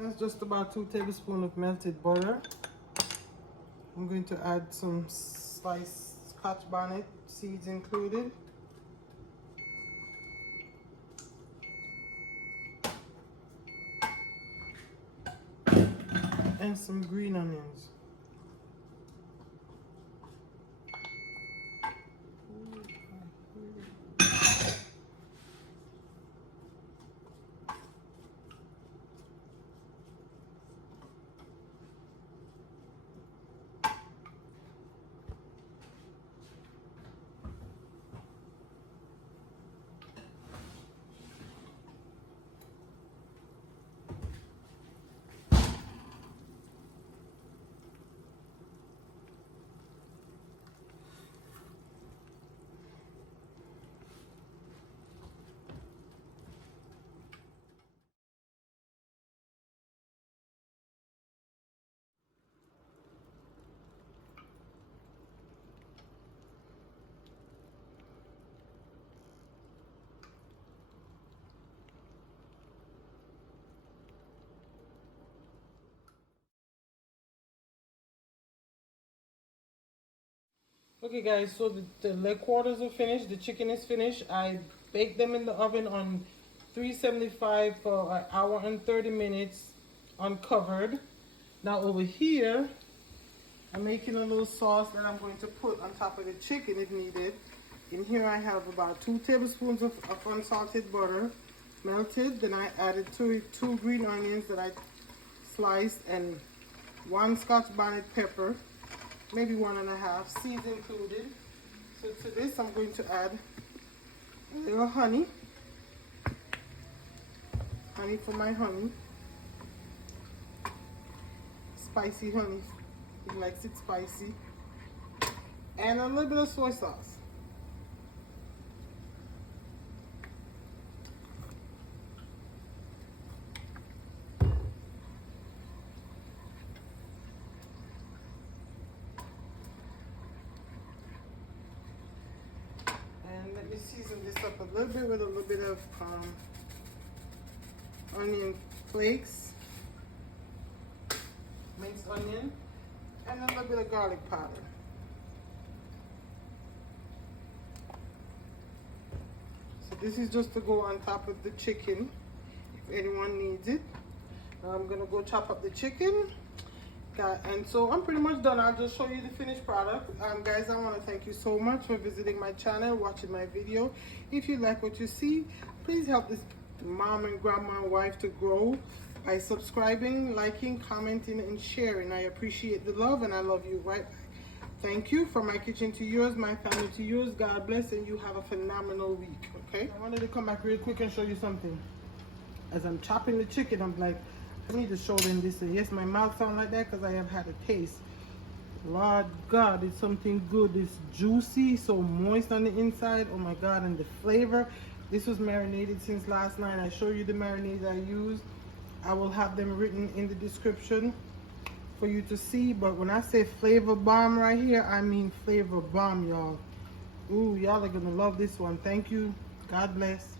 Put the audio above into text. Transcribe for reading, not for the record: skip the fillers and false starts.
That's just about 2 tablespoons of melted butter. I'm going to add some sliced Scotch bonnet, seeds included. And some green onions. Okay guys, so the leg quarters are finished, the chicken is finished. I baked them in the oven on 375 for an hour and 30 minutes uncovered. Now over here, I'm making a little sauce that I'm going to put on top of the chicken if needed. In here I have about 2 tablespoons of unsalted butter, melted. Then I added two green onions that I sliced and 1 Scotch bonnet pepper. Maybe 1.5, seeds included. So to this I'm going to add a little honey for my honey, spicy honey, he likes it spicy, and a little bit of soy sauce. And let me season this up a little bit with a little bit of onion flakes, minced onion, and a little bit of garlic powder. So this is just to go on top of the chicken if anyone needs it. Now I'm gonna go chop up the chicken. And so I'm pretty much done. I'll just show you the finished product. Guys, I want to thank you so much for visiting my channel, watching my video. If you like what you see, please help this mom and grandma and wife to grow by subscribing, liking, commenting, and sharing. I appreciate the love, and I love you right back. Thank you. From my kitchen to yours, my family to yours. God bless, and you have a phenomenal week. Okay, I wanted to come back real quick and show you something. As I'm chopping the chicken, I'm like, I need to show them this. And yes, my mouth sound like that because I have had a taste. Lord God, it's something good. It's juicy, so moist on the inside. Oh my God, and the flavor. This was marinated since last night. I show you the marinades I used. I will have them written in the description for you to see. But when I say flavor bomb right here, I mean flavor bomb, y'all. Ooh, y'all are gonna love this one. Thank you. God bless.